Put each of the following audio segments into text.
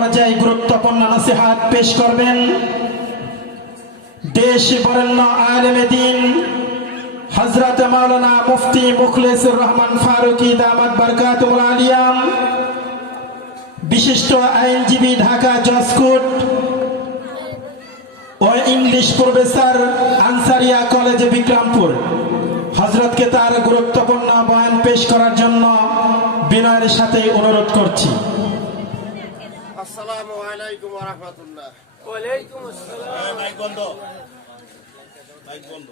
পর্যায়ে গুরুত্বপূর্ণ নসিহত পেশ করবেন দেশ বরেণ্য আলেমে দ্বীন হযরত মাওলানা মুফতি মুখলিসুর রহমান ফারুকী দামাত বরকাতুল আলিয়া, বিশিষ্ট আইনজীবী ঢাকা জজ কোর্ট ও English professor Ansaria college Bikrampur. হযরতকে তার গুরুত্বপূর্ণ বয়ান পেশ করার জন্য বিনয়ের সাথে অনুরোধ করছি। আসসালামু আলাইকুম ওয়া রাহমাতুল্লাহ। ওয়া আলাইকুম আসসালাম। মাইক বন্ধ, মাইক বন্ধ।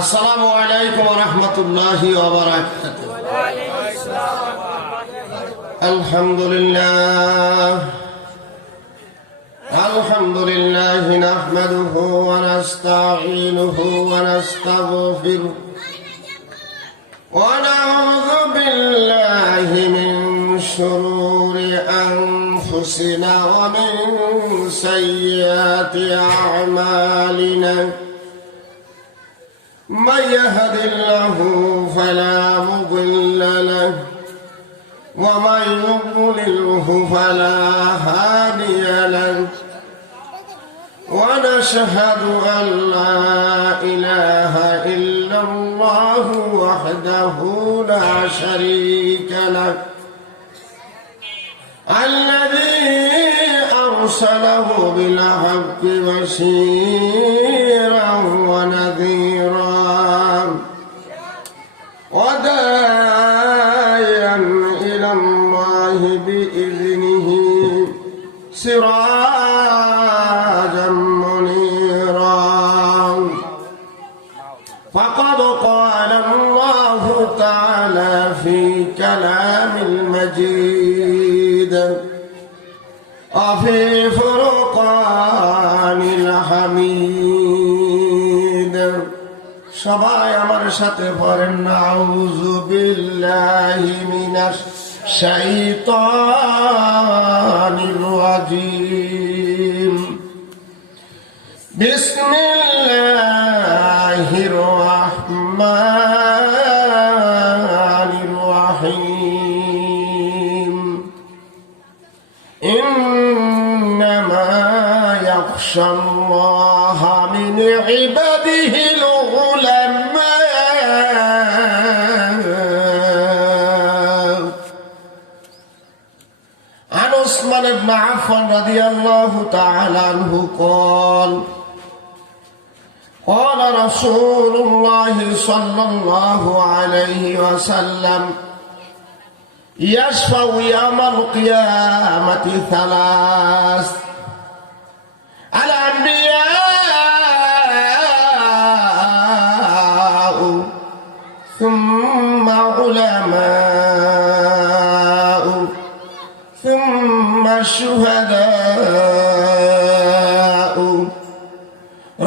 আসসালামু আলাইকুম ওয়া রাহমাতুল্লাহি ওয়া বারাকাতুহু। ওয়া আলাইকুম আসসালাম। আলহামদুলিল্লাহ আলহামদুলিল্লাহ নাহমাদুহু ওয়া নাস্তাঈনুহু ওয়া নাস্তাগফিরুহু ওয়া নাউযু বিল্লাহি মিন শুরুরি আনফুসিনা ওয়া মিন সাইয়্যাতি আ'মালিনা। من يهد الله فلا مضل له ومن يضلله فلا هادي له ونشهد أن لا إله إلا الله وحده لا شريك له الذي أرسله بالحق بشيرا ونذيرا وداعيا إلى الله بإذنه سراجا منيرا. فقد قال الله تعالى في كلام المجيد وفي فرقان الحميد. সবাই আমার সাথে পড়েন আউযু বিল্লাহি মিনাশ শাইতানির রাজিম। বিসমিল্লাহির রাহমানির রাহিম। ইন্নামা ইয়াখশাল্লাহা মিন ইবাদিহিল উলামা। عن عثمان بن عفان رضي الله تعالى عنه قال قال رسول الله صلى الله عليه وسلم يشفع يوم القيامة ثلاث: الأنبياء ثم علماء ثم الشهداء.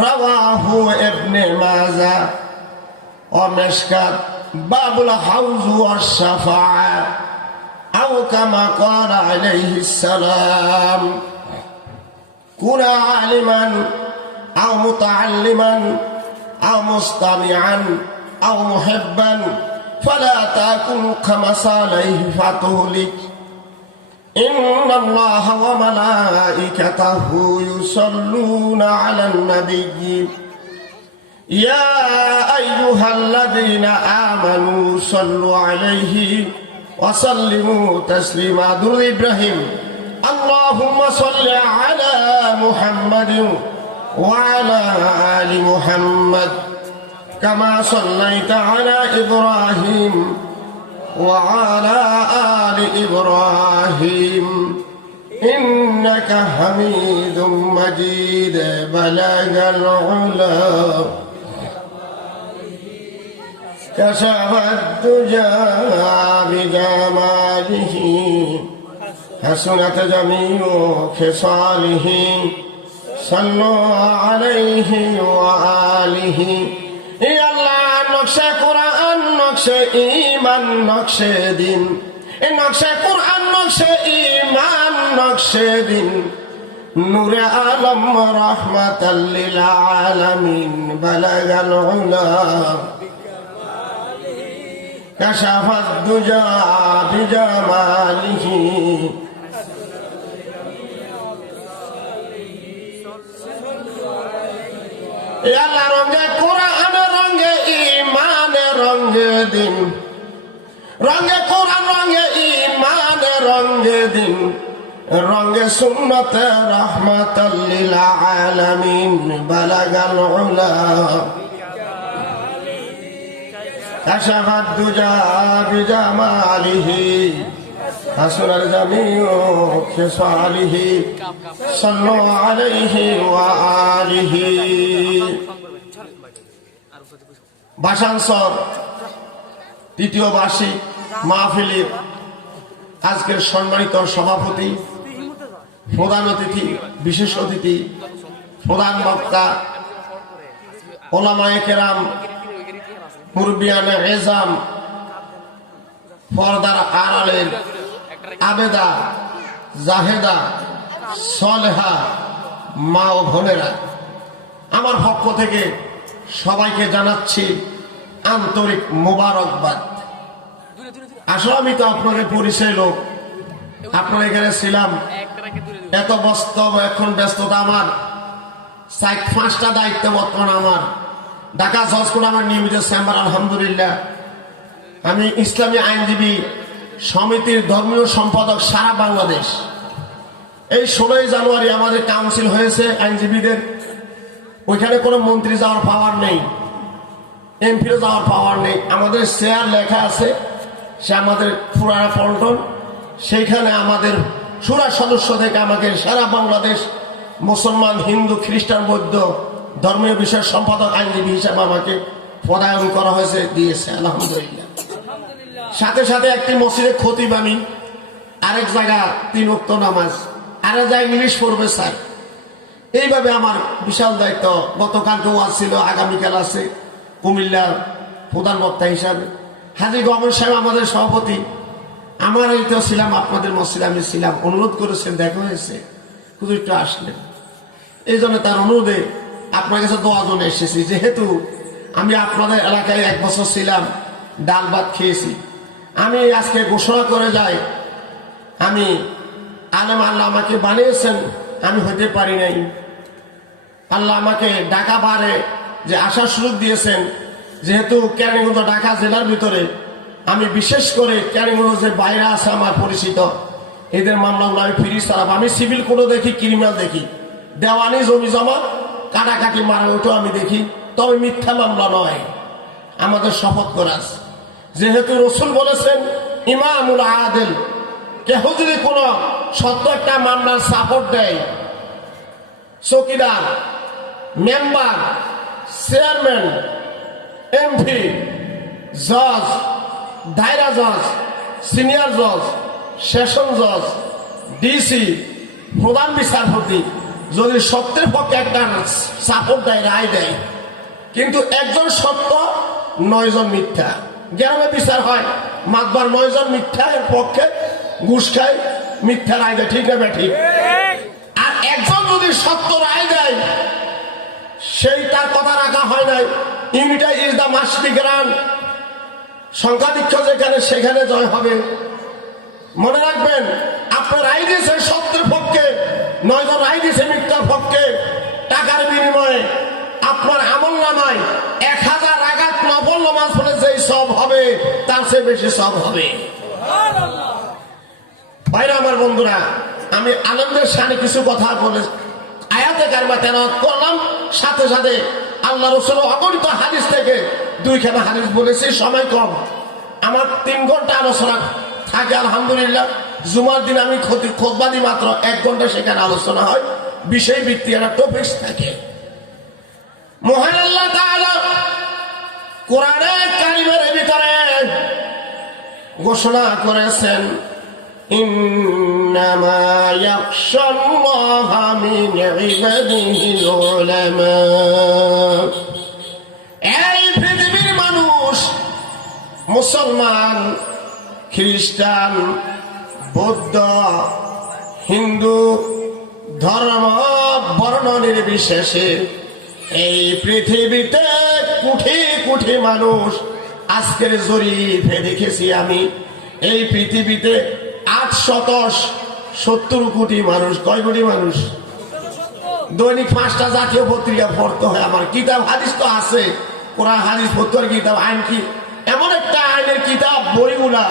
رواه ابن ماجه ومشكات. باب الحوض والشفاعة أو كما قال عليه السلام: كن عالما أو متعلما أو مستمعا أو محبا فلا تكن كمثاليه فتهلك. إن الله وملائكته يصلون على النبي يا أيها الذين آمنوا صلوا عليه وسلموا تسليما. درود إبراهيم. اللهم صل على محمد وعلى آل محمد كما صليت على إبراهيم وعلى آل إبراهيم إنك حميد مجيد. بلغ العلا كشف الدجى بجماله حسنت جميع خصاله. صلوا عليه وآله. يا الله نقش قرآن نقش إيمان نقش دين. نقش قرآن نقش إيمان نقش دين. نور عالم رحمة للعالمين. بلغ العلا কাশাফাত দুজা বিজামালিহি আল্লাহ রঙে কোরআন রঙে ঈমান রঙে দিন রঙে কোরআন রঙে ঈমান রঙে দিন রঙে সুন্নত রাহমাতাল লিল আলামিন বালাগাল উলা কাশাফাত দুজা বিজামালিহি হাসনাল জামিউ খিসালিহি সাল্লু আলাইহি ওয়া আলিহি। ভাষান্তর তৃতীয় বার্ষিক মাহফিলের আজকের সম্মানিত সভাপতি, প্রধান অতিথি, বিশেষ অতিথি, প্রধান বক্তা, ওলামায়ে কেরাম, মুরব্বিয়ানে এজাম, পর্দার আড়ালের আবেদা, জাহেদা, সলেহা মা ও বোনেরা, আমার পক্ষ থেকে সবাইকে জানাচ্ছি আন্তরিক মোবারকবাদ। আসলে আমি তো আপনাদের পরিচয় লোক, আপনার এখানে ছিলাম, এত এখন ব্যস্ততা আমার, 4-5টা দায়িত্ব বর্তমান আমার। ঢাকা জজ কোর্ট আমার নিয়মিত চেম্বার, আলহামদুলিল্লাহ। আমি ইসলামী আইনজীবী সমিতির ধর্মীয় সম্পাদক সারা বাংলাদেশ। এই 16 জানুয়ারি আমাদের কাউন্সিল হয়েছে আইনজীবীদের, ওইখানে কোনো মন্ত্রী যাওয়ার পাওয়ার নেই, এমপিও যাওয়ার পাওয়ার নেই। আমাদের চেয়ার লেখা আছে, সে আমাদের পুরানা পল্টন, সেইখানে আমাদের সুরা সদস্য থেকে আমাকে সারা বাংলাদেশ মুসলমান, হিন্দু, খ্রিস্টান, বৌদ্ধ ধর্মীয় বিষয় সম্পাদক আইনজীবী হিসাবে আমাকে পদায়ন করা হয়েছে, দিয়েছে আলহামদুলিল্লাহ। সাথে সাথে একটি মসজিদে খতিব আমি, আরেক জায়গা 3 ওয়াক্ত নামাজ, আরেক জায়গায় ইংলিশ পড়বে স্যার। এইভাবে আমার বিশাল দায়িত্ব। গতকালকে ওয়াজ ছিল, আগামীকাল আছে কুমিল্লার প্রধান বক্তা হিসাবে। হাজী গভর্নর সাহেব আমাদের সভাপতি, আমার এই তো ছিলাম, আপনাদের মসজিদে আমি ছিলাম, অনুরোধ করেছেন, দেখা হয়েছে, শুধু একটু আসলেন। এই জন্য তার অনুরোধে আপনার কাছে দোয়া জন্য এসেছি। যেহেতু আমি আপনাদের এলাকায় 1 বছর ছিলাম, ডাল ভাত খেয়েছি, আমি আজকে ঘোষণা করে যাই, আমি আলেম, আল্লাহ আমাকে বানিয়েছেন, আমি হতে পারি নাই। আল্লাহ আমাকে ঢাকা বারে যে আসার সুযোগ দিয়েছেন, যেহেতু কেরানীগঞ্জ ঢাকা জেলার ভিতরে, আমি বিশেষ করে কেরানীগঞ্জ যে বাইরে আছে আমার পরিচিত, এদের মামলাগুলো আমি ফিরিয়ে চালাবো। আমি সিভিল কোর্টও দেখি, ক্রিমিনাল দেখি, দেওয়ানি, জমি জমা, কাটাকাটি, মারা ওঠো আমি দেখি, তবে মিথ্যা মামলা নয়। আমাদের শপথ করা আছে, যেহেতু রসুল বলেছেন ইমামুল আদেল, কেহ যদি কোন সত্য একটা মামলার সাপোর্ট দেয়, চৌকিদার, মেম্বার, চেয়ারম্যান, এমপি, জজ, দায়রা জজ, সিনিয়র জজ, সেশন জজ, ডিসি, প্রধান বিচারপতি যদি সত্যের পক্ষে একটা সাপোর্ট দেয়, রায় দেয়, কিন্তু একজন সত্য, 9 জন মিথ্যা, গ্রামে বিচার হয়, মাতবার 9 জন মিথ্যা এর পক্ষে ঘুষ খায়, মিথ্যা রায় দেয়, ঠিক না ঠিক? আর একজন যদি সত্য রায় দেয়, সেই তার কথা রাখা হয় নাই। Unity is the must be grant, সংখ্যাধিক্য যেখানে সেখানে জয় হবে। মনে রাখবেন, আপনার রায় দিয়েছে সত্যের পক্ষে, 9 জন রায় দিয়েছে মিথ্যার পক্ষে, টাকার বিনিময়ে আপনার আমল নামায় 1000 রাকাত নফল নামাজ পড়ে যেই সব হবে, তার চেয়ে বেশি সব হবে। ভাইরা আমার, বন্ধুরা, আমি আনন্দের সামনে কিছু কথা বলে আয়াতে কারিমা তেলাওয়াত করলাম, সাথে সাথে আল্লাহ রাসূলের অগণিত হাদিস থেকে 2খানা হাদিস বলেছি। সময় কম, আমার 3 ঘন্টা আলোচনা থাকে আলহামদুলিল্লাহ। জুমার দিন আমি খুতবা দিই মাত্র 1 ঘন্টা, সেখানে আলোচনা হয়, বিষয় ভিত্তিক একটা টপিকস থাকে। মহান আল্লাহ তাআলা কোরআনে কারিমের ভিতরে ঘোষণা করেছেন, ইন্নামা ইয়াখশাল্লাহা মিন ইবাদিহিল উলামা। এই পৃথিবীর মানুষ, মুসলমান, খ্রিস্টান, বৌদ্ধ, হিন্দু, ধর্ম বর্ণ নির্বিশেষে এই পৃথিবীতে কোটি কোটি মানুষ আজকের জরিপে দেখেছি আমি এই পৃথিবীতে 870 কোটি মানুষ। কয় কোটি মানুষ? দৈনিক 5টা জাতীয় পত্রিকা পড়তে হয় আমার। কিতাব হাদিস তো আছে, কোরআন হাদিস পড়তে কিতাব, আইন কি এমন একটা আইনের কিতাব, বইগুলা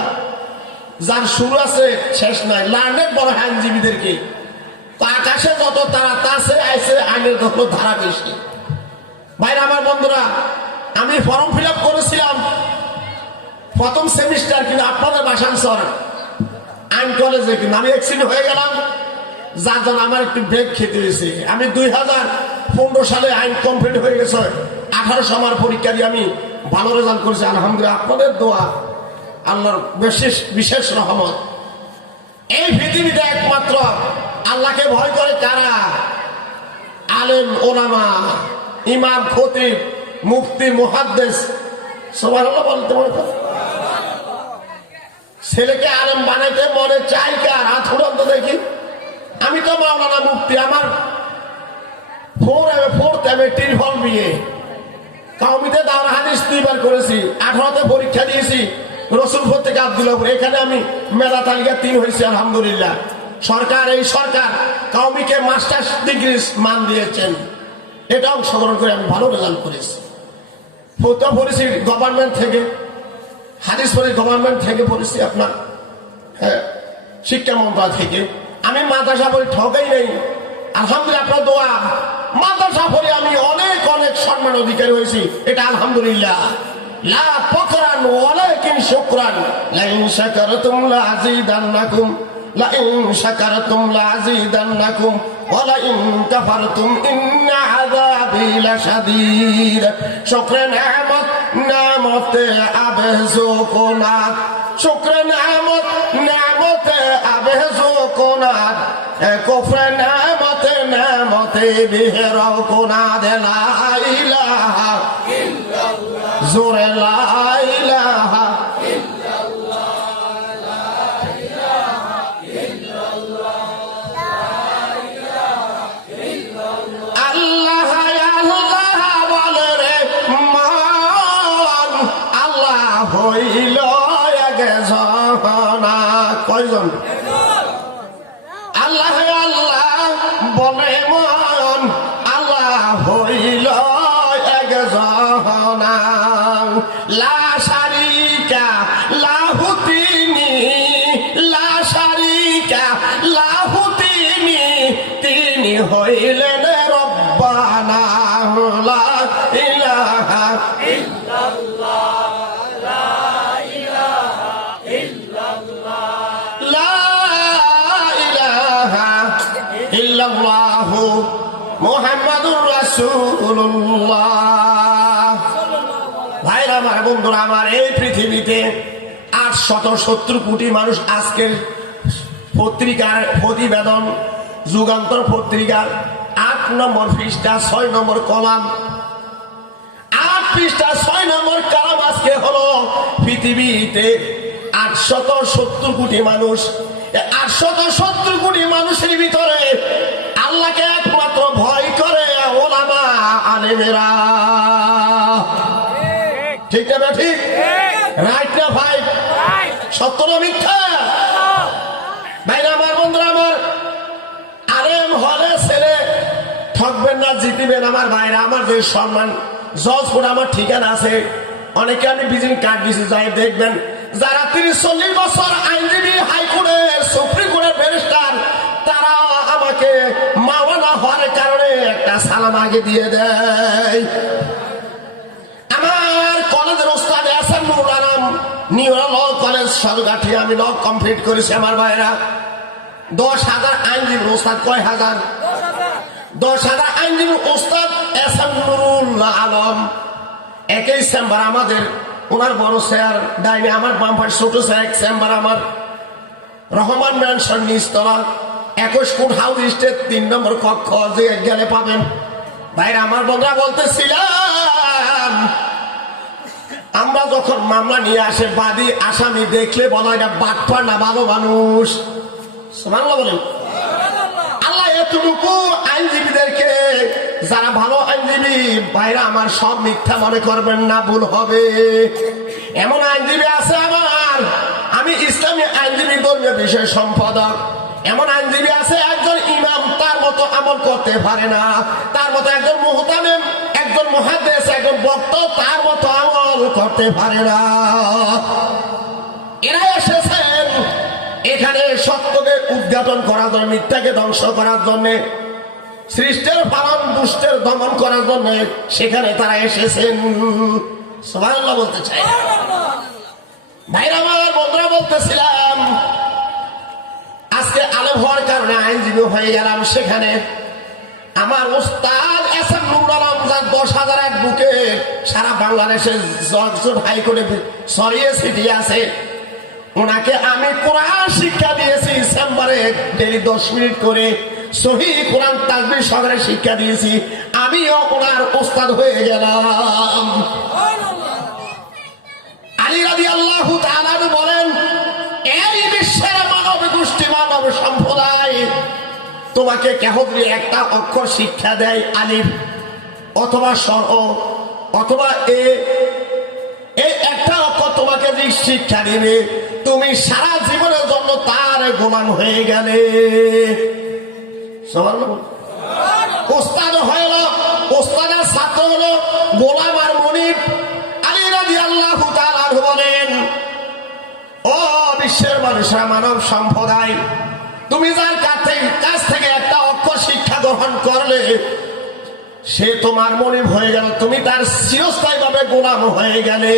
যার শুরু আছে শেষ নাই। লার্নেড বড় আইনজীবীদেরকে তো আকাশে যত তারা তাছে আইসে আইনের যত ধারা বেশি। ভাইরা আমার বন্ধুরা, আমি ফর্ম ফিল আপ করেছিলাম প্রথম সেমিস্টার, কিন্তু আপনাদের বাসানসর আইন কলেজে, কিন্তু আমি অ্যাক্সিডেন্ট হয়ে গেলাম, যার জন্য আমার একটু ব্রেক খেতে হয়েছে। আমি 2015 সালে আইন কমপ্লিট হয়ে গেছে। 18 আমার পরীক্ষা দিয়ে আমি ভালো রেজাল্ট করেছি আলহামদুলিল্লাহ। আপনাদের দোয়া, আল্লাহর বিশেষ রহমত। এই পৃথিবীতে একমাত্র আল্লাহকে ভয় করে কারা? আলেম, ওলামা, ইমাম, খতিব, মুফতি, মুহাদ্দিস। সুবহানাল্লাহ বলতে বলতে ছেলেকে আলেম বানাইতে মনে চাই কার? হাত উড়ান্ত দেখি। আমি তো মাওলানা মুফতি, আমার 4th টিরফল বিয়ে, কাউমিতে দাওরা হাদিস 2 বার করেছি, 18তে পরীক্ষা দিয়েছি রসুলপুর থেকে আব্দুল্লাহপুর। এখানে আমি মেধা তালিকা 3 হয়েছি আলহামদুলিল্লাহ। সরকার, এই সরকার কাউমিকে মাস্টার্স ডিগ্রি মান দিয়েছেন, এটা অংশগ্রহণ করে আমি ভালো রেজাল্ট করেছি। ফতোয়া পড়েছি গভর্নমেন্ট থেকে, হাদিস পড়ে গভর্নমেন্ট থেকে পড়েছি আপনার শিক্ষা মন্ত্রণালয় থেকে। আমি মাদ্রাসা পড়ে ঠকাই নেই আলহামদুলিল্লাহ। আপনার দোয়া, মাদ্রাসা পড়ে আমি অনেক অনেক সম্মান অধিকারী হয়েছি, এটা আলহামদুলিল্লাহ। লা ফকরান ওয়ালাকিন শুকরান, লা ইন শাকারতুম লা আযীদান্নাকুম, লা ইন শাকারতুম লা আযীদান্নাকুম ওয়া লা ইন কাফারতুম ইন্না আযাবি লাশাদীদ। শুকরে নেয়ামত, নেয়ামতে আবেজুকুনাত, শুকরে নেয়ামত, নেয়ামতে আবেজুকুনাত, কুফরে নেয়ামতে, নেয়ামতে বিহরাকুনাত। লা ইলাহা ইল্লাল্লাহ, জোরে লা ইলাহা ইল্লাল্লাহ, লা ইলাহা ইল্লাল্লাহ, লা ইলাহা ইল্লাল্লাহ। আল্লাহ আল্লাহ বলে রে মন, আল্লাহ হইল একজন। কয়জন? আল্লাহ আল্লাহ বলে মন, আল্লাহ হইল একজন। লা শারিকা লাহু তিনি, লা শারিকা লাহু তিনি, তিনি হইলেন রব্বানা। লা ইলাহা ইল্লাল্লাহ, লা ইলাহা ইল্লাল্লাহ, লা ইলাহা ইল্লাল্লাহ মুহাম্মাদুর রাসূলুল্লাহ। ভাইরা আমার, বন্ধুরা আমার, এই পৃথিবীতে 870 কোটি মানুষ আজকের পত্রিকার প্রতিবেদন, যুগান্তর পত্রিকার 8 নম্বর পৃষ্ঠা 6 নম্বর কলাম, 8 পৃষ্ঠা 6 নম্বর কলাম আজকে হলো পৃথিবীতে 870 কোটি মানুষ। 870 কোটি মানুষের ভিতরে আল্লাহকে একমাত্র ভয় করে ওলামা, আলেমেরা। ঠিক না? ঠিক রাইট না ভাই? সত্য না মিথ্যা? ভাইরা আমার, বন্ধুরা আমার, আলেম হলে ছেলে ঠকবেন না, জিতিবেন। আমার ভাইরা আমার, যে সম্মান জজপুর আমার ঠিকানা আছে, অনেকে আমি ভিজিটিং কার্ড দিয়েছি, যাই দেখবেন। যারা 30-40 বছর আইনজীবী, হাইকোর্টের, সুপ্রিম কোর্টের ব্যারিস্টার, তারা আমাকে মাওলানা হওয়ার কারণে একটা সালাম আগে দিয়ে দেয়। আমার কলেজের ওস্তাদ SM Nurul Alam, new law college Salgathi, আমি ল কমপ্লিট করেছি। আমার ভাইরা 10,000 আইনজীবীর ওস্তাদ। কয় হাজার? 10,000 আইনজীবীর ওস্তাদ এসএম নুরুল আলম। একই চেম্বার আমাদের, ওনার বড় স্যার ডাইনে, আমার বাম পাশে ছোট স্যার এক চেম্বার আমার, রহমান ম্যানশন নিচতলা, 21 ফুট হাউস স্টেট 3 নম্বর কক্ষ, যে গেলে পাবেন। ভাইরা আমার, বন্ধুরা বলতেছিলাম, আমরা যখন মামলা নিয়ে আসে, বাদী আসামি দেখলে বলা এটা বাটপার না ভালো মানুষ। সুবহানাল্লাহ বলেন। আল্লাহ এতটুকু আইনজীবীদেরকে, যারা ভালো আইনজীবী, ভাইরা আমার, সব মিথ্যা মনে করবেন না, ভুল হবে। এমন আইনজীবী আছে আমার, আমি ইসলামী আইনজীবী ধর্মীয় বিষয় সম্পাদক। এমন আইনজীবী আছে একজন ইমাম তার মতো আমল করতে পারে না, তার মতো একজন মুহতামিম, একজন মুহাদ্দিস, একজন বক্তা তার মতো আমল করতে পারে না। এরা এসেছেন এখানে সত্যকে উদ্ঘাটন করার জন্য, মিথ্যাকে ধ্বংস করার জন্য, সৃষ্টির পালন দুষ্টের দমন করার জন্য সেখানে তারা এসেছেন। সুবহানাল্লাহ বলতে চাই। ভাইরা আমার, বন্ধুরা, বলতেছিলাম আজকে আলেম হওয়ার কারণে আইনজীবী হয়ে গেলাম। সেখানে আমার ওস্তাদ এসএম নুরুল আলম, যার 10,000 এক বুকে সারা বাংলাদেশে জজ হাইকোর্টে সরিয়ে ছিটিয়ে আছে, ওনাকে আমি কোরআন শিক্ষা দিয়েছি চেম্বারে ডেলি 10 মিনিট করে সহিহ কোরআন তাকবীর সহকারে শিক্ষা দিয়েছি। আমিও ওনার ওস্তাদ হয়ে গেলাম। আলী রাদিয়াল্লাহু তাআলা বলেন, এই বিশ্বের মানব গোষ্ঠী, মানব সম্প্রদায়, তোমাকে কেহ যদি একটা অক্ষর শিক্ষা দেয়, আলিফ অথবা স্বর অথবা এই একটা অক্ষর তোমাকে যে শিক্ষা দিবে, তুমি সারা জীবনের জন্য তার গোলাম হয়ে গেলে। ওস্তাদ হইল, ওস্তাদের ছাত্র হলো গোলাম আর মনিব। আলী রাদিয়াল্লাহু তাআলা বলেন, ও বিশ্বের মানুষরা, মানব সম্প্রদায়, তুমি যার কাছ থেকে একটা অক্ষর শিক্ষা গ্রহণ করলে সে তোমার মনিব হয়ে গেল, তুমি তার চিরস্থায়ী ভাবে গোলাম হয়ে গেলে।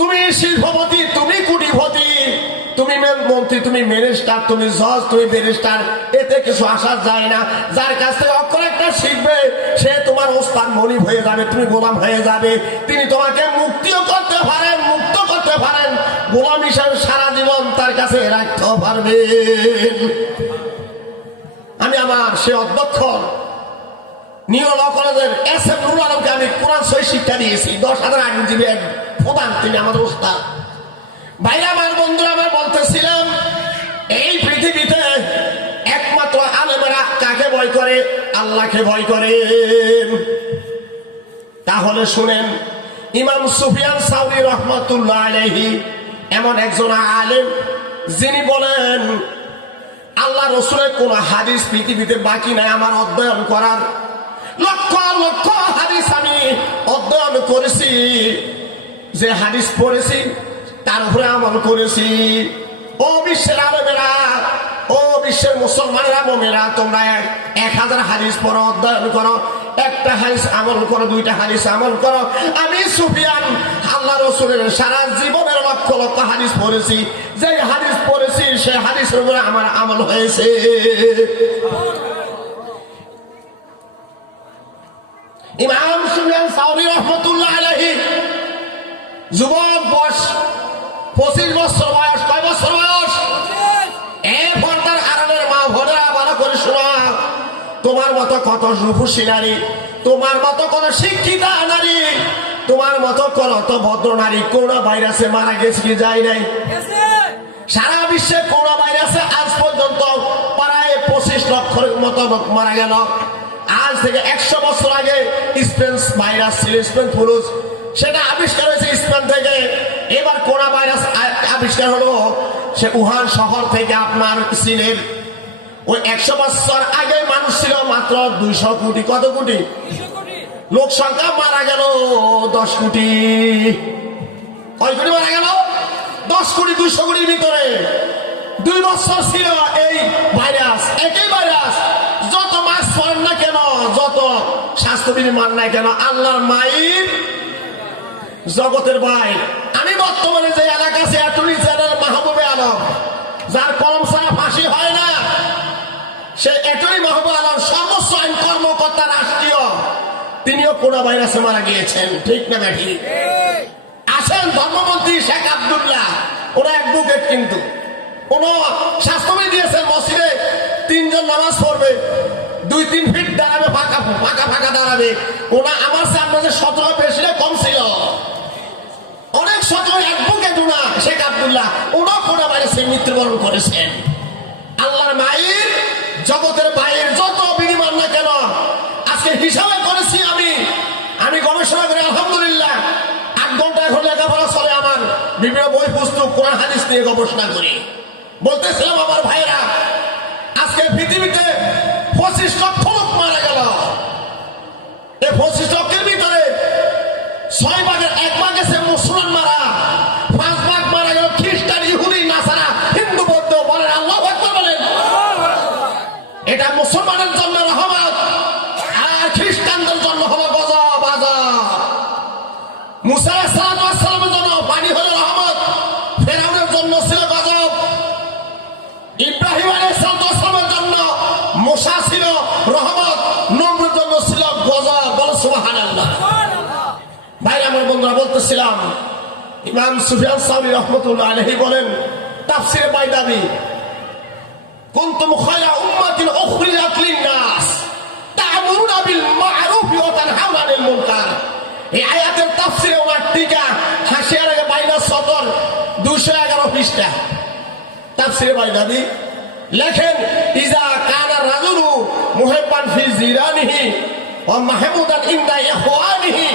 তুমি শিল্পপতি, তুমি কোটিপতি, তুমি মন্ত্রী, তুমি মিনিস্টার, তুমি জজ, তুমি ব্যারিস্টার, এতে কিছু আসা যায় না। যার কাছ থেকে অক্ষর একটা শিখবে সে তোমার ওস্তাদ মনিব হয়ে যাবে, তুমি গোলাম হয়ে যাবে। তিনি তোমাকে মুক্তিও করতে পারেন, মুক্ত করতে পারেন, গোলাম হিসাবে সারা জীবন তার কাছে রাখতে পারবেন। আমি আমার সে অধ্যক্ষ নিউ ল কলেজের এসএম নুরুল আলমকে আমি কোরআন সহিহ শিক্ষা দিয়েছি। 10,000 আইনজীবীর প্রধান, তিনি আমার ওস্তাদ। ভাইরা আমার, বন্ধুরা আমার, বলতেছিলাম এই পৃথিবীতে একমাত্র আলেমেরা কাকে ভয় করে? আল্লাহকে ভয় করে। তাহলে শুনেন, ইমাম সুফিয়ান সাউরি রহমাতুল্লাহ আলাইহি এমন একজন আলেম যিনি বলেন, আল্লাহ রসুলের কোন হাদিস পৃথিবীতে বাকি নাই আমার অধ্যয়ন করার। লক্ষ লক্ষ হাদিস আমি অধ্যয়ন করেছি, যে হাদিস পড়েছি তার উপরে আমল করেছি। ও বিশ্বের আলেমেরা, ও বিশ্বের মুসলমানেরা, মুমিনেরা, তোমরা 1000 হাদিস পড়ো, অধ্যয়ন করো, একটা হাদিস আমল করো, 2টা হাদিস আমল করো। আমি সুফিয়ান আল্লাহ রসুলের সারা জীবনের লক্ষ লক্ষ হাদিস পড়েছি, যে হাদিস পড়েছি সে হাদিসের উপরে আমার আমল হয়েছে। ইমাম সুফিয়ান সাউরি রহমাতুল্লাহ আলাইহি যুবক, বয়স 25 বছর বয়স। কয় বছর বয়স? পর্দার আড়ালের মা বোনেরা ভালো করে শোনা, তোমার মতো কত রূপসী নারী, তোমার মতো কত শিক্ষিতা নারী, তোমার মতো কত ভদ্র নারী করোনা ভাইরাসে মারা গেছে কি যায় নাই? সারা বিশ্বে করোনা ভাইরাসে আজ পর্যন্ত প্রায় 25 লক্ষের মতো মারা গেল। আজ থেকে 100 বছর আগে স্পেন ভাইরাস ছিল, স্পেন ফুলুস, সেটা আবিষ্কার হয়েছে স্পেন থেকে। এবার করোনা ভাইরাস আবিষ্কার হলো সে উহান শহর থেকে, আপনার চীনের। ওই 100 বছর আগে মানুষ ছিল মাত্র 200 কোটি। কত কোটি? লোক সংখ্যা মারা গেল 10 কোটি। কয় কোটি মারা গেল? 10 কোটি। 200 কোটির ভিতরে 2 বছর ছিল এই ভাইরাস। একই ভাইরাস, যত মাস পড়েন না কেন, যত স্বাস্থ্যবিধি মান না কেন, আল্লাহর মাইর জগতের ভাই। আমি বর্তমানে যে এলাকা আছে, অ্যাটর্নি জেনারেল মাহবুবে আলম, যার কলম ছাড়া ফাঁসি হয় না, সে অ্যাটর্নি মাহবুবে আলম সর্বোচ্চ আইন কর্মকর্তা রাষ্ট্রীয়, তিনিও করোনা ভাইরাসে মারা গিয়েছেন। ঠিক না ব্যাঠি? আসেন ধর্মমন্ত্রী শেখ আব্দুল্লাহ, ওরা অ্যাডভোকেট, কিন্তু কোন স্বাস্থ্যবিধি দিয়েছেন মসজিদে 3 জন নামাজ পড়বে, 2-3 ফিট দাঁড়াবে, ফাঁকা ফাঁকা ফাঁকা দাঁড়াবে। ওরা আমার সামনে 17 বেশি কম ছিল, অনেক 17 অ্যাডভোকেট ওনা শেখ আব্দুল্লাহ, ওনাও করোনা ভাইরাসে মৃত্যুবরণ করেছেন। আল্লাহর মায়ের জগতের ভাইয়ের যত বিনিময় না কেন, আজকে হিসাবে করেছি আমি গবেষণা করে, আলহামদুলিল্লাহ 8 ঘন্টা এখন লেখাপড়া কোরআন হাদিস নিয়ে গবেষণা করি। বলতেছিলাম আমার ভাইরা, আজকে পৃথিবীতে 25 লক্ষ লোক মারা গেল। এই 25 লক্ষের ভিতরে 6 ভাগের 1 ভাগ গেছে মুসলমান মারা, 5 ভাগ মারা গেল খ্রিস্টান, ইহুদি, নাসারা, হিন্দু, বৌদ্ধ। বলেন আল্লাহু আকবার বলেন। এটা মুসলমানের জন্য রহমত, আর খ্রিস্টানদের জন্য হলো গজব, আযাব। মুসা আলাইহিস সালামের জন্য পানি হলো রহমত, ফেরাউনের জন্য ছিল গজব। ইব্রাহিম আলাইহিস সালামের জন্য মুসা ছিল রহমত, নমরুদের জন্য ছিল গজব। বলো সুবহানাল্লাহ। ভাই আমার বন্ধুরা, বলতেছিলাম ইমাম সুফিয়ান সাউরি রাহমাতুল্লাহ আলাইহি বলেন তাফসীরে বাইদাবি, কুনতুম খায়রা উম্মাতিন উখরিজাত লিন-নাস তা'মুরুনা বিল মা'রুফ ওয়া তানহাউনা আনিল মুনকার। এই আয়াতের তাফসীরে ওনার টিকা হাসিয়ার আগে বাইনা সদর 211 পৃষ্ঠা। তাফসীরে বাইদাবি লেখেন, ইজা কানা রাজুলু মুহিব্বান ফি জিরানিহি ওয়া মাহমুদান ইনদা ইখওয়ানিহি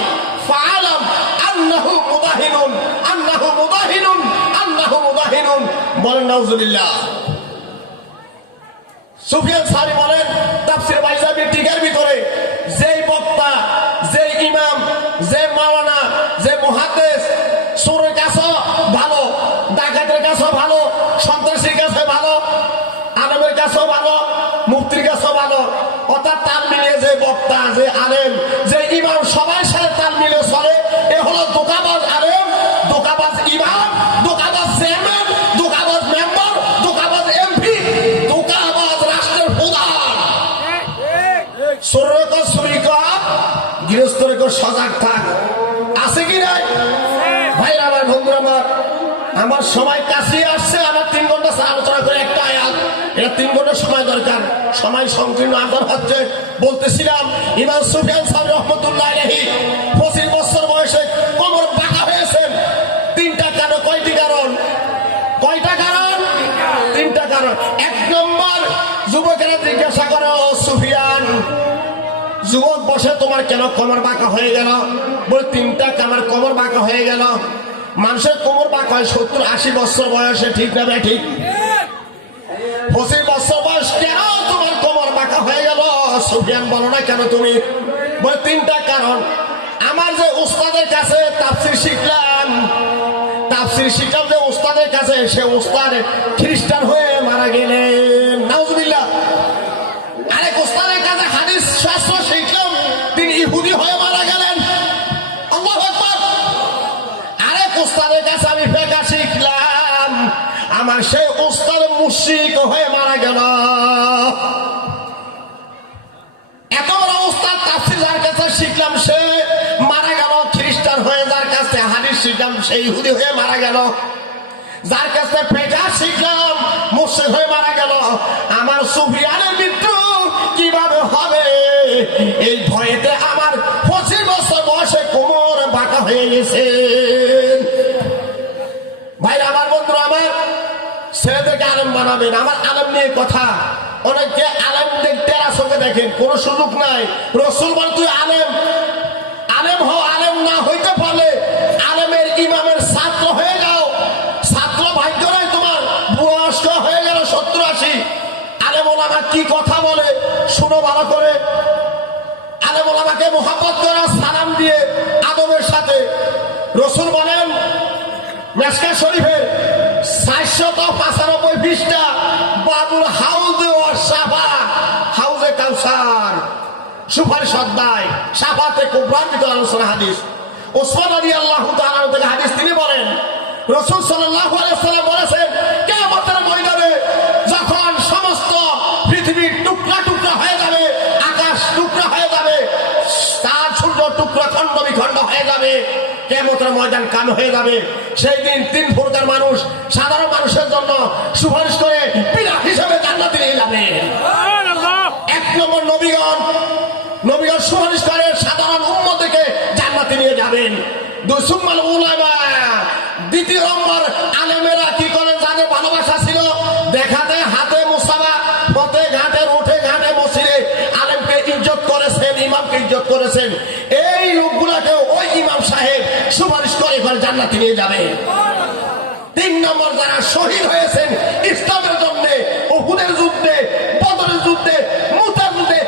ফাআলাম আন্নাহু মুদাহিনুন আন্নাহু মুদাহিনুন আন্নাহু মুদাহিনুন। বলেন নাউজুবিল্লাহ। সুফিয়ান সাউরি বলেন তাফসীর বাইজাবির টিকার ভিতরে, যেই বক্তা, যেই ইমাম, যে মাওলানা, যে মুহাদ্দিস চোরের কাছে ভালো, ডাকাতের কাছে ভালো, সন্ত্রাসীর কাছে ভালো, আলেমের কাছেও ভালো, মুফতির কাছেও ভালো, অর্থাৎ তাল মিলিয়ে যে বক্তা, যে আলেম, যে ইমাম সবার সাথে তাল মিলিয়ে চলে, এ হলো দোকাবাজ আলেম, দোকাবাজ ইমাম, দোকাবাজ চেয়ারম্যান, দোকাবাজ মেম্বার, দোকাবাজ এমপি, দোকাবাজ রাষ্ট্রের প্রধান। চোরের কর চুরি কর, গৃহস্থের কর সজাগ থাক। আছে কি নাই ভাই আমার বন্ধুরা? আমার সময় কাছে আসছে, আমার 3 ঘন্টা আলোচনা করে একটা আয়াত, এটা 3 ঘন্টা সময় দরকার, সময় সংকীর্ণ আদার হচ্ছে। বলতেছিলাম ইমাম সুফিয়ান সাউরি রাহমাতুল্লাহ আলাইহি 25 বছর বয়সে কোমর বাঁকা হয়েছেন। 3টা কারণ। কয়টি কারণ? কয়টা কারণ? 3টা কারণ। 1 নম্বর, যুবকেরা জিজ্ঞাসা করে, ও সুফিয়ান যুবক বসে তোমার কেন কোমর বাঁকা হয়ে গেল? বলে 3টা আমার কোমর বাঁকা হয়ে গেল। মানুষের কোমর বাঁকা হয় 70-80 বছর বয়সে, ঠিক না ভাই? ঠিক। 25 বছর বয়স কেন তোমার কোমর বাঁকা হয়ে গেল সুফিয়ান? বলো না কেন তুমি? বলে 3টা কারণ। আমার যে উস্তাদের কাছে তাফসীর শিখলাম, যে উস্তাদের কাছে, সে উস্তাদ খ্রিস্টান হয়ে মারা গেলেন, নাউজুবিল্লাহ। আরেক উস্তাদের কাছে হাদিস শাস্ত্র শিখলাম, তিনি ইহুদি হয়ে মারা গেলেন, আল্লাহু আকবার। আরেক উস্তাদের কাছে আমি ফিকহ শিখলাম, আমার সেই উস্তাদ মুশরিক হয়ে মারা গেল। এত বড় উস্তাদ তাফসীর যার কাছে শিখলাম সে মারা গেল খ্রিস্টান হয়ে, যার কাছে হাদিস শিখলাম সে ইহুদি হয়ে মারা গেল, যার কাছে ফিকহ শিখলাম মুশরিক হয়ে মারা গেল। আমার সুফিয়ানের মৃত্যু কিভাবে হবে? এই ভয়েতে আমার 25 বছর বয়সে কোমর বাঁকা হয়ে গেছে। ভাই আমার বন্ধুরা, আমার ছেলেদেরকে আলেম বানাবেন। আমার আলেম নিয়ে কথা, অনেকে আলেমদের টেরা চোখে দেখেন, কোন সুযোগ নাই। রাসূল বলেন তুই আলেম, আলেম হও, আলেম না হইতে পারলে আলেমের ইমামের ছাত্র হয়ে যাও। ছাত্র ভাগ্য নাই তোমার, বয়স্ক হয়ে গেল 70-80। আলেম ওলামা কি কথা বলে শুনো ভালো করে। আলেম ওলামাকে মুহাব্বত করা, সালাম দিয়ে আদবের সাথে। রাসূল বলেন মিশকাত শরীফের 495 পৃষ্ঠা, বাবুল হাউজে ওয়াস সাফা, হাউজে কাউসার, সুপারিশ অধ্যায়, সাফাতে কুবরার ভিতরে আলোচনা হাদিস। ওসমান রাদিয়াল্লাহু তাআলা থেকে হাদিস, তিনি বলেন রাসূল সাল্লাল্লাহু আলাইহি ওয়াসাল্লাম বলেছেন, কিয়ামতের ময়দানে যখন সমস্ত পৃথিবীর টুকরা টুকরা হয়ে যাবে, আকাশ টুকরা হয়ে যাবে, চাঁদ সূর্য টুকরা খণ্ড বিখণ্ড হয়ে যাবে, কিয়ামতের ময়দান কালো হয়ে যাবে, সেই দিন 3 প্রকার মানুষ সাধারণ মানুষের জন্য সুপারিশ করে বিনা হিসাবে জান্নাতে নিয়ে যাবে। 1 নম্বর, নবীগণ সুপারিশ করে সাধারণ উম্মতকে জান্নাতে নিয়ে যাবেন। 2 সুম্মাল উলামা, 2 নম্বর আলেমেরা কি করেন? যাদের ভালোবাসা ছিল, দেখা যায় হাতে মুসাফা, পথে ঘাটে, উঠে ঘাটে, মসজিদে আলেমকে ইজ্জত করেছেন, ইমামকে ইজ্জত করেছেন। এই লোকগুলাকে ওই ইমাম সাহেব সুপারিশ করে জান্নাতে নিয়ে যাবে। 3 নম্বর যারা শহীদ হয়েছেন ইসলামের জন্য, উহুদের যুদ্ধে, বদরের যুদ্ধে, মুতার যুদ্ধে,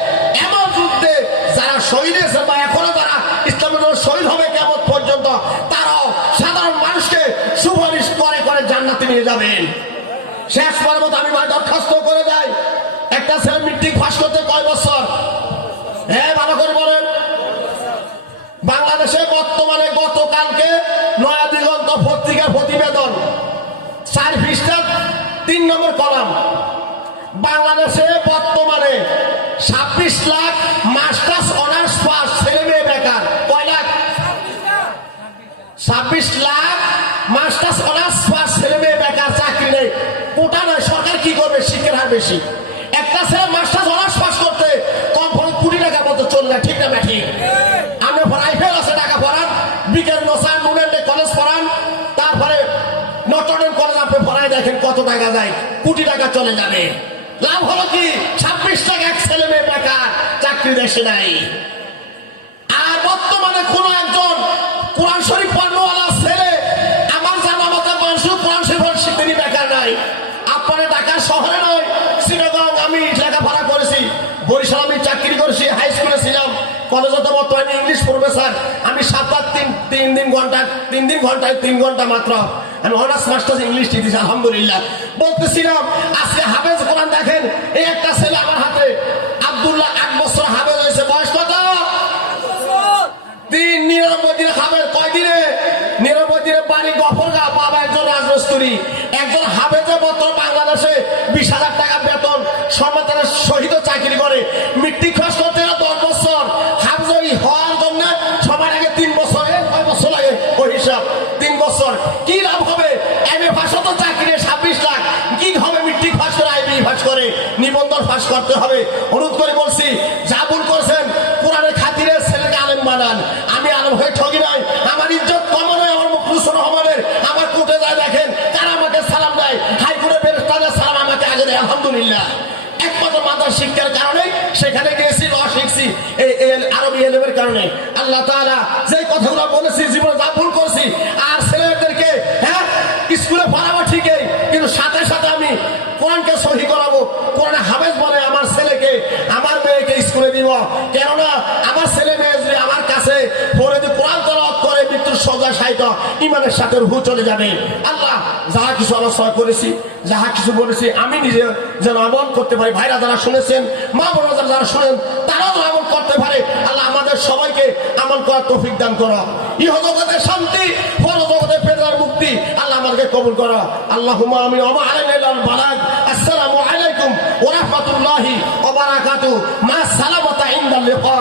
এমন যুদ্ধে যারা শহীদ হয়েছে বা এখনো যারা ইসলামের জন্য শহীদ হবে কিয়ামত পর্যন্ত, তারাও সাধারণ মানুষকে সুপারিশ করে করে জান্নাতে নিয়ে যাবেন। শেষ পর্বত আমি ভাই দরখাস্ত করে যাই, একটা ছেলে মেট্রিক পাস করতে কয় বছর? হ্যাঁ, ভালো করে বলেন। বাংলাদেশে বর্তমানে গতকালকে নয়া দিগন্ত পত্রিকার প্রতিবেদন 4 পৃষ্ঠা 3 নম্বর কলাম, বাংলাদেশে বর্তমানে 26 লাখ মাস্টার্স অনার্স পাস ছেলে মেয়ে বেকার। কয় lakh? 26 lakh masters honours pass ছেলে মেয়ে বেকার, চাকরি নেই। কোটা নয়, সরকার কি করবে? শিক্ষার হার বেশি। একটা ছেলে মাস্টার্স অনার্স পাস করতে কম খরচ 20 টাকা মতো চললে, ঠিক না ঠিক? আমরা রাইফেল আছে টাকা পড়ান, বিকেল নোসান নুনের কলেজ পড়ান, তারপরে নটরডেম কলেজ আপনি পড়ায় দেখেন কত টাকা যায়, কোটি টাকা চলে যাবে। লাভ হলো কি? 26 লাখ এক ছেলে মেয়ে বেকার, চাকরি দেশে নাই। আর বর্তমানে কোন একজন কোরআন শরীফ পড়নেওয়ালা ছেলে আমার জানা মতে মানুষ কোরআন শরীফ তিনি বেকার নাই। আপনারা ঢাকা শহরে নয়, শ্রীনগর আমি লেখাপড়া করেছি, বরিশাল আমি চাকরি করেছি, হাই স্কুলে ছিলাম, কলেজে তো বর্তমানে ইংলিশ প্রফেসর। আমি সপ্তাহে 3 ঘন্টা মাত্র আমি অনার্স মাস্টার্স ইংলিশ দিয়েছি, আলহামদুলিল্লাহ। বলতেছিলাম আজকে হাফেজ কোরআন দেখেন, এই একটা ছেলে আমার হাতে আব্দুল্লাহ 8 বছর হাফেজ হয়েছে। বয়স কত? 99 দিনে হাফেজ। কয় দিনে? 99 দিনে। বাড়ি গফরগাঁও, বাবা একজন রাজমিস্ত্রি, একজন হাফেজে বর্তমান বাংলাদেশে 20,000 টাকা বেতন, সমাজের শহীদ চাকরি করে। মেট্রিক পাস করতে 10 বছর, হাফেজ হওয়ার জন্য সবার আগে 3 বছর, 6 বছর লাগে ওই হিসাব। 3 বছর কি লাভ হবে? এমএ পাস তো চাকরি 26 লাখ, কি হবে? মেট্রিক পাস করে, আইবি পাস করে, নিবন্ধন পাস করতে হবে। অনুরোধ করে বলছি, যা ভুল করছেন কোরআনের খাতিরে ছেলেকে আলেম বানান। আমি আলেম হয়ে ঠকি নাই, আমার ইজ্জত কম নয়, আমার মুখলুসুর রহমানের। আমার কোর্টে যায় দেখেন কারা আমাকে সালাম দেয়, হাইকোর্টে বেরেস্তাদের সালাম আমাকে আগে দেয়, আলহামদুলিল্লাহ। একমাত্র মাদ্রাসা শিক্ষার কারণে সেখানে গিয়েছি, ল শিখছি, আরবি এলেমের কারণে। আল্লাহ তাআলা যে কথাগুলো বলেছি, জীবনে যা ভুল করছি, আর ছেলেদেরকে হ্যাঁ স্কুলে পড়াবো ঠিকই, কিন্তু সাথে সাথে আমি কোরআনকে সহি করাবো। কোরআনে হাফেজ বলে আমার ছেলেকে, আমার মেয়েকে স্কুলে দিব। কেননা আমার ছেলে মেয়ে যদি আমার কাছে পড়ে যদি কোরআন তেলাওয়াত করে মৃত্যুর সজা সাহিত্য ইমানের সাথে রুহু চলে যাবে। আল্লাহ যাহা কিছু আলোচনা করেছি, যাহা কিছু বলেছি, আমি নিজে যেন আমল করতে পারি। ভাইরা যারা শুনেছেন, মা বোনরা যারা শুনেন, তারাও যেন আমল করতে পারে। আল্লাহ আমাদের সবাইকে আমল করার তৌফিক দান করো। ইহজগতের শান্তি, পরজগতের পেটের মুক্তি আল্লাহ আমাদেরকে কবুল করো। আল্লাহুম্মা আমিন। ওয়া মা আলাইনা ইল্লাল বালাগ। আসসালামু আলাইকুম ওয়া রাহমাতুল্লাহি ওয়া বারাকাতুহু। মা সালামাতা ইনদাল লিকা।